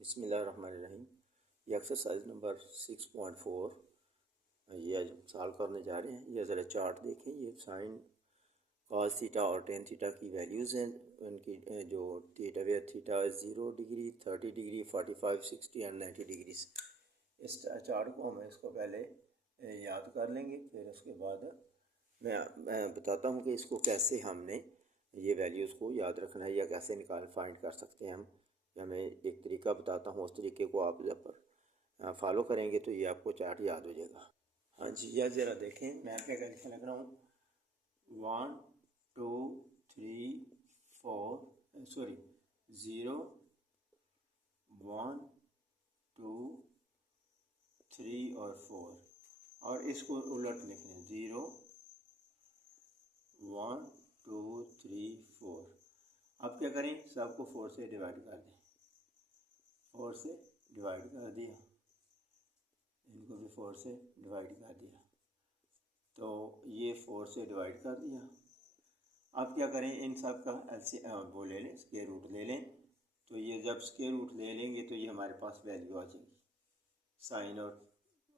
बिस्मिल्लाहिर्रहमानिर्रहीम। ये exercise number 6.4 ये आज हम सॉल्व करने जा रहे हैं। ये ज़रा चार्ट देखें। ये साइन कॉस थीटा और टेन थीटा की वैल्यूज़ हैं। उनकी जो theta where theta 0 degree 30 degree 45 60 and 90 degrees. इस चार्ट को हम इसको पहले याद कर लेंगे, फिर उसके बाद मैं बताता हूँ कि इसको कैसे हमने ये वैल्यूज़ को याद रखना है या कैसे फाइंड कर सकते हैं हम। मैं एक तरीका बताता हूँ, उस तरीके को आप जब फॉलो करेंगे तो ये आपको चार्ट याद हो जाएगा। हाँ जी, यह ज़रा देखें, मैं क्या लिखने लग रहा हूँ 1 2 3 4 0 1 2 3 और 4, और इसको उलट लिखना है 0 1 2 3 4। अब क्या करें, सबको 4 से डिवाइड कर दें। 4 से डिवाइड कर दिया, इनको भी 4 से डिवाइड कर दिया, तो ये 4 से डिवाइड कर दिया। अब क्या करें, इन सब का वो ले लें, स्क्वायर रूट ले लें। तो ये जब स्क्वायर रूट ले लेंगे तो ये हमारे पास वैल्यू आ जाएगी साइन और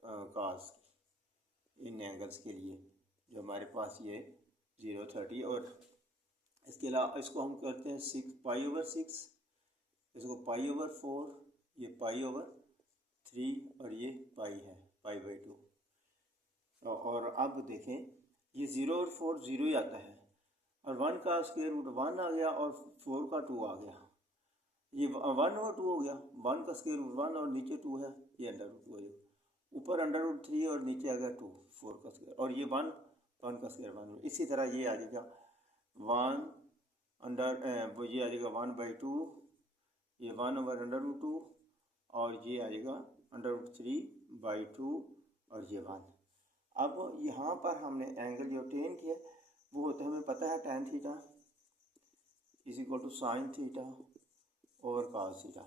कॉस की, इन एंगल्स के लिए जो हमारे पास ये 0 30। और इसके अलावा इसको हम करते हैं 6 पाई/6, इसको पाई/4, ये पाई/3 और ये पाई है पाई/2। और अब देखें, ये 0 और 4 0 ही आता है, और 1 का स्क्वायर रूट 1 आ गया और 4 का 2 आ गया। ये 1 और 2 हो गया, 1 का स्क्वायर रूट 1 और नीचे 2 है, ये अंडर रूट 2 है, ऊपर अंडर रूट 3 और नीचे आ गया 2 4 का स्क्वायर, और ये 1 का स्क्वायर 1। इसी तरह ये आ जाएगा 1 वो ये आ जाएगा 1/2, ये 1/√2, और ये आ जाएगा √3/2 और ये 1। अब यहाँ पर हमने एंगल जो टेन किया वो होता है, हमें पता है tan थीटा = साइन थीटा और cos थीटा।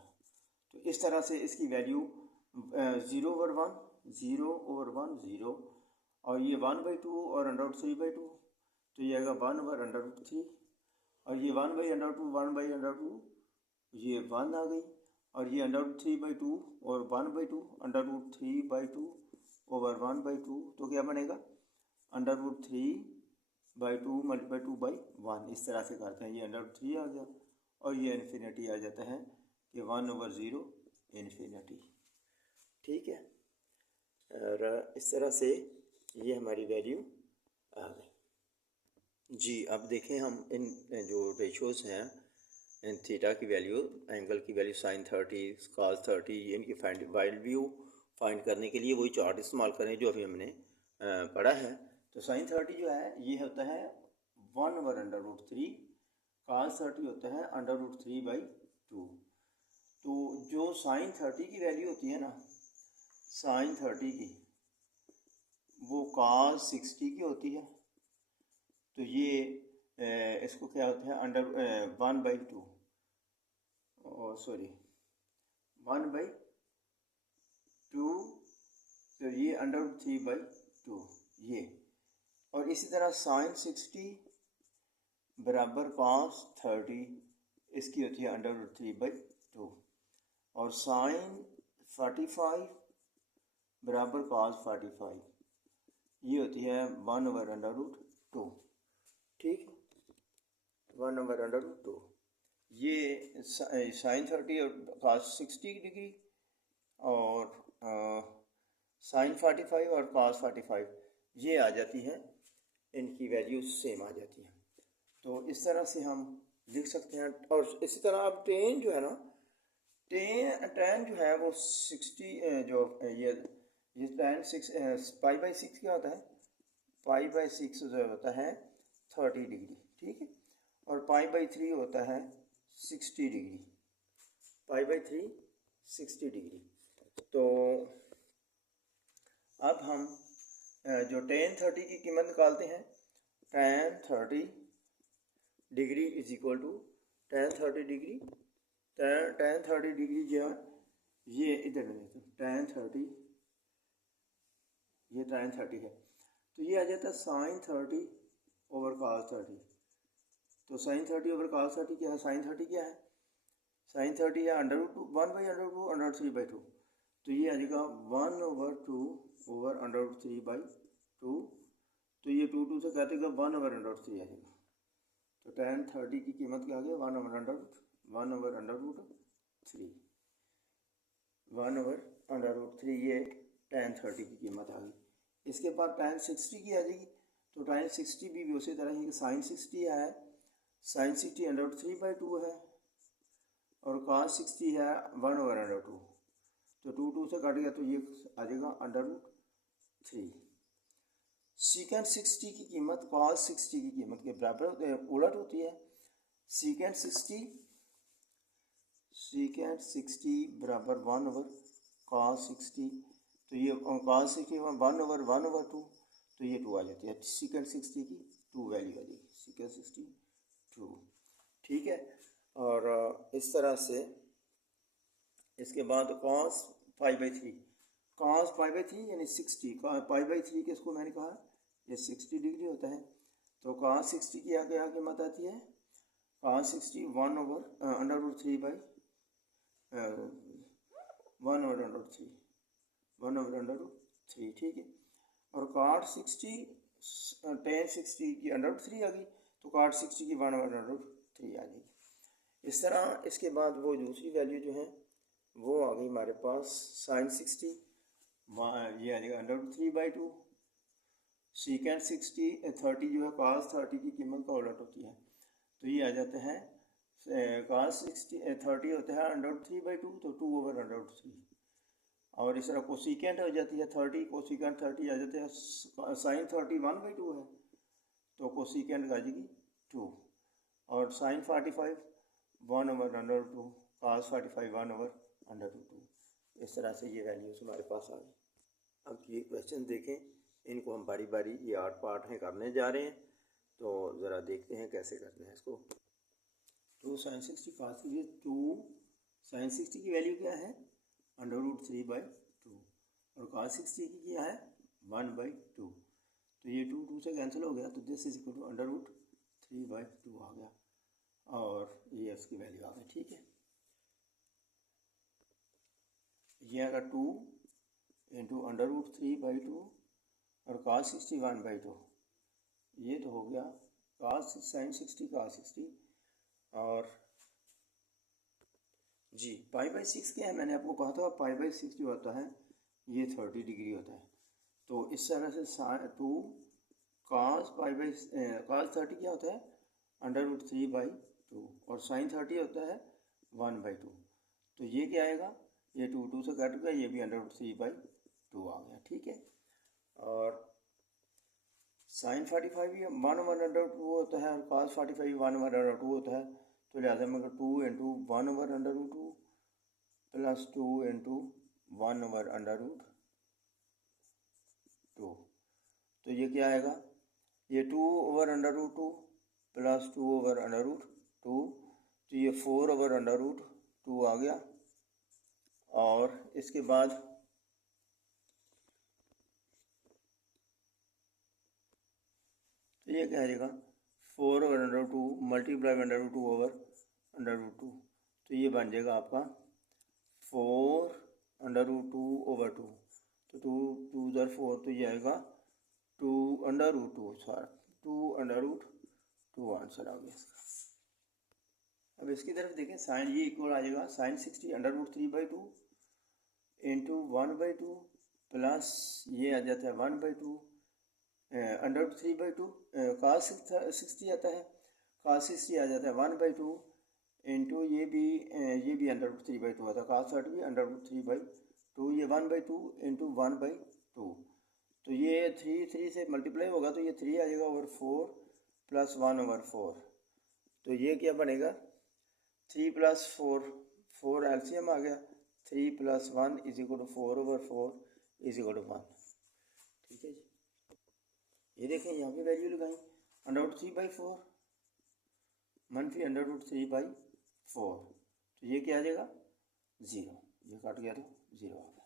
तो इस तरह से इसकी वैल्यू 0/1 0/1 0, और ये 1/2 और √3/2, तो ये आएगा 1/√3, और ये 1/√2 1/√2, ये 1 आ गई, और ये √3/2 और 1/2 √3/2 ओवर 1/2, तो क्या बनेगा √3/2 × 2/1। इस तरह से करते हैं, ये √3 आ गया और ये इन्फिनिटी आ जाता है कि 1/0 इन्फिनिटी। ठीक है, और इस तरह से ये हमारी वैल्यू आ गई जी। अब देखें हम इन जो रेशोज़ हैं, इन थीटा की वैल्यू, एंगल की वैल्यू साइन 30 cos 30, इनकी वैल्यू फाइंड करने के लिए वही चार्ट इस्तेमाल करें जो अभी हमने पढ़ा है। तो साइन 30 जो है ये होता है 1/√3, cos 30 होता है √3/2। तो जो साइन 30 की वैल्यू होती है ना, साइन 30 की, वो cos 60 की होती है। तो ये इसको क्या होता है 1/2 तो ये √3/2 ये। और इसी तरह साइन 60 बराबर cos 30, इसकी होती है √3/2, और साइन 45 बराबर cos 45, ये होती है 1/√2। ठीक, 1/√2। ये साइन 30 और cos 60 डिग्री, और साइन 45 और cos 45 ये आ जाती है, इनकी वैल्यू सेम आ जाती है। तो इस तरह से हम लिख सकते हैं। और इसी तरह अब टेन जो है ना, टेन जो है वो 60 जो ये tan 6 पाई/6 क्या होता है, पाई/6 जो होता है 30 डिग्री। ठीक है, और पाई/3 होता है 60 डिग्री, पाई/3 60 डिग्री। तो अब हम जो tan 30 की कीमत निकालते हैं, tan 30 degree = tan 30 degree, tan 30 degree जो है ये इधर tan 30, ये tan 30 है, तो ये आ जाता है साइन 30 ओवर cos 30। तो साइन 30 ओवर cos 30 क्या है, साइन 30 क्या है, साइन 30 है under root 2 1 by under root 2 under root 3 by 2, तो ये आ जाएगा 1/2 ओवर अंडर रूट 3 बाई 2, तो ये 2 से कहते हैं 1 ओवर अंडर रूट 3 आ जाएगा। तो tan 30 की कीमत क्या आ गई 1 over under root 3, 1 over under root 3, ये tan 30 की कीमत आ गई। इसके बाद tan 60 की आ जाएगी, तो tan 60 भी उसी तरह ही साइन 60 है, साइन 60 अंडर रूट 3 बाई 2 है और cos 60 है 1 ओवर अंडर 2, तो 2 से कट गया तो ये आ जाएगा अंडर रूट 3। सीकेंट 60 की कीमत cos 60 की कीमत के बराबर उलट होती है। सीकेंट 60 बराबर 1 ओवर cos 60, तो ये cos 60 1 ओवर 2, तो ये 2 आ जाती है। सीकेंट 60 की 2 वैल्यू आ जाएगी, सीकेंट 60 2, ठीक है। और इस तरह से इसके बाद cos π/3, cos π/3 यानी 60, π/3 किसको मैंने कहा ये 60 डिग्री होता है, तो cos 60 की आगे कीमत आती है cos 60 1 over under root 3 by 1 over under root 3, ठीक है। और cot 60 tan 60 की अंडर रूट 3 आ गई, तो cot 60 की 1 ओवर अंडर रूट 3 आ जाएगी। इस तरह इसके बाद वो दूसरी वैल्यू जो है वो आ गई हमारे पास साइन 60, ये आ जाएगा अंडर रूट 3 बाई 2, सीकेंट 60 30 जो है cos 30 की कीमत का उलट होती है, तो ये आ जाते हैं cos 60 30 होता है अंडर रूट 3 बाई 2, तो 2 ओवर अंडर रूट 3। और इस तरह कोसिकेंट हो जाती है 30, कोसिकेंट 30 आ जाते हैं साइन 30 1 बाई 2 है, तो कोसिकेंट आ जाएगी 2, और sine 45 1 over under root 2, cos 45 1 over under root 2। इस तरह से ये वैल्यूज हमारे पास आ गई। अब ये क्वेश्चन देखें, इनको हम बारी बारी ये 8 पार्ट हैं करने जा रहे हैं, तो ज़रा देखते हैं कैसे करते हैं इसको। 2 साइन 60 cos 2 साइन 60 की वैल्यू क्या है अंडर रूट 3 बाई 2, और cos 60 की क्या है 1 बाई 2, तो ये 2 से कैंसिल हो गया, तो this is equal to under root 3 by 2 आ गया, और ये इसकी वैल्यू आ गई, ठीक है। ये आएगा 2 इंटू अंडर रूट 3 बाई 2 और cos 60 1 बाई 2, ये तो हो गया cos साइन 60 cos 60, और जी π/6 क्या है, मैंने आपको कहा था π/6 जो होता है ये 30 डिग्री होता है, तो इस तरह से 2 cos 30 क्या होता है अंडर रूट 3 बाई 2, और साइन 30 होता है 1 बाई 2, तो ये क्या आएगा, ये 2 से कट गया, ये भी अंडर रूट 3 बाई 2 आ गया, ठीक है। और साइन 45 1 ओवर अंडर रूट 2 होता है, और cos 45 1 ओवर अंडर रूट 2 होता है, तो लिहाजा में 2 into 1 over under root 2 plus 2 into 1 over under root 2, तो ये क्या आएगा, ये 2 over under root 2 plus 2 over under root 2, तो ये 4 ओवर अंडर रूट 2 आ गया। और इसके बाद तो ये क्या आएगा 4 over under root 2 multiply under root 2 over under root 2, तो ये बन जाएगा आपका 4 अंडर रूट 2 ओवर 2, तो 2 ज़र 4, तो ये आएगा 2 अंडर रूट 2 आंसर आ गया इसका। अब इसकी तरफ देखें, साइन ये इक्वल आ जाएगा sine 60 under root 3 by 2 into 1 by 2 plus ये आ जाता है 1 by 2 under root 3 by 2, cos 60 आता है, cos 60 आ जाता है 1 बाई 2 इंटू ये भी अंडर रूट 3 बाई 2 आता है, cos 30 भी अंडर रूट 3 बाई 2, ये 1 बाई 2 इंटू 1 बाई 2, तो ये 3 से मल्टीप्लाई होगा, तो ये 3 आ जाएगा ओवर 4 प्लस 1 ओवर 4, तो ये क्या बनेगा 3 प्लस 4 एलसीएम आ गया, 3 plus 1 is equal to 4 over 4 is equal to 1, ठीक है जी। ये देखें यहाँ पे वैल्यू लगाई अंडर रूट 3 बाई 4 मनफी अंडर रूट 3 बाई 4, तो ये क्या आ जाएगा 0, ये कट गया तो 0 आ गया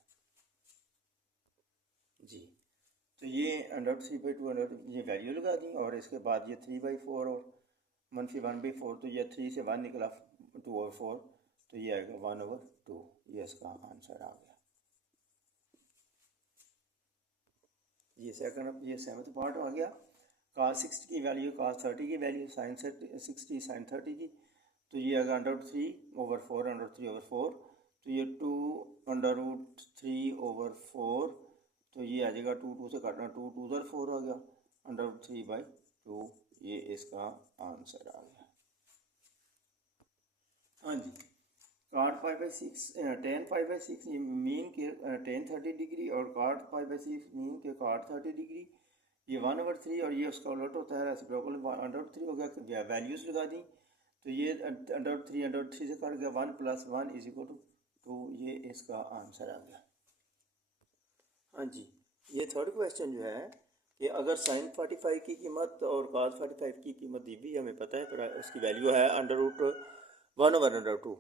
जी। तो ये अंडर रूट 3 बाई 2 ये वैल्यू लगा दी, और इसके बाद ये 3 बाई 4 और मनफी 1 बाई 4, तो ये 3 से 1 निकला 2 और 4, तो ये आएगा 1/2, ये इसका आंसर आ गया। ये सेवन्थ पार्ट आ गया। cos 60 की वैल्यू cos 30 की वैल्यू sin 60 sin 30 की, तो ये आएगा √3/4 तो ये 2√3/4, तो ये आ जाएगा 2 से काटना 2 2 4 आ गया, √3/2, ये इसका आंसर आ गया। हाँ जी, cot π/6 tan π/6 ये मीन के tan 30 डिग्री और cot π/6 मीन के cot 30 डिग्री, ये 1/3 और ये उसका उलट होता है, रेसिप्रोकल √3 हो गया। वैल्यूज लगा दी तो ये √3 से कट गया, 1 + 1 = 2, ये इसका आंसर आ गया। हाँ जी, ये थर्ड क्वेश्चन जो है कि अगर sin 45 की कीमत और cos 45 की कीमत दी भी हमें पता है, पर इसकी वैल्यू है √1/2,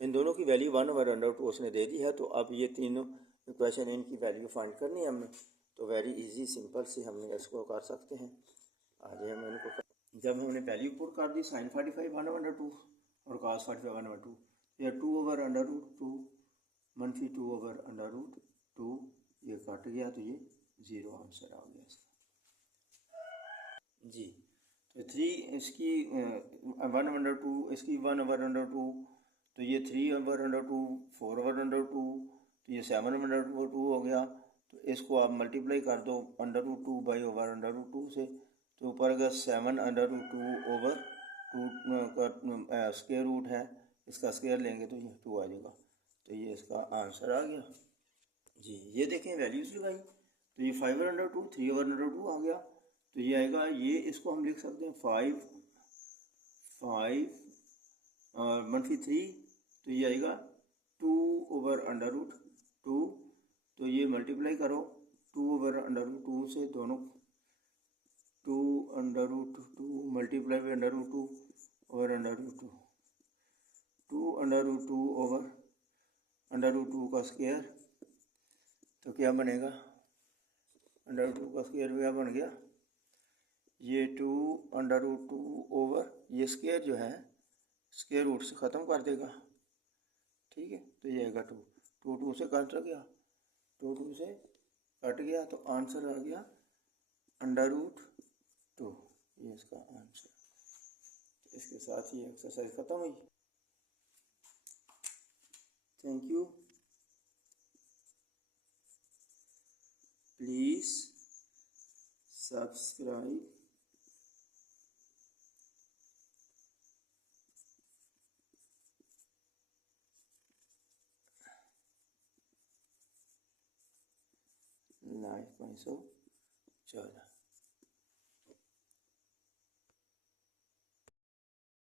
इन दोनों की वैल्यू 1/2 उसने दे दी है। तो अब ये तीनों क्वेश्चन इनकी वैल्यू फाइंड करनी है हमने, तो वेरी इजी सिंपल से हमने इसको कर सकते हैं। आज हम इनको जब हमने वैल्यू पुट कर दी sin 45 1/2 और cos 45 1/2, ये 2/√2 -2 2/√2, ये कट गया तो ये 0 आंसर आ गया इसका जी। तो 3 इसकी 1/2, इसकी 1/2, तो ये 3/2 4/2, तो ये 7/2 हो गया। तो इसको आप मल्टीप्लाई कर दो √2/√2 से, तो ऊपर का 7/2/2 का स्क्वायर रूट है, इसका स्क्वायर लेंगे तो ये 2 आ जाएगा, तो ये इसका आंसर आ गया जी। ये देखें वैल्यूज लगाई, तो ये 5/2 3/2 आ गया, तो ये आएगा, ये इसको हम लिख सकते हैं 5 और -3, तो ये आएगा 2/√2, तो ये मल्टीप्लाई करो 2/√2 से, दोनों 2/√2 मल्टीप्लाई बाई √2 ओवर √2, 2/√2 ओवर √2 का स्क्वायर, तो क्या बनेगा, √2 का स्क्वायर क्या बन गया, ये 2/√2 ओवर ये स्क्वायर जो है स्क्वायर रूट से ख़त्म कर देगा, ठीक है। तो ये आएगा 2 2 से कट गया, 2 से कट गया, तो आंसर आ गया √2, ये इसका आंसर। इसके साथ ही एक्सरसाइज ख़त्म हुई। Thank you. Please subscribe, like 514।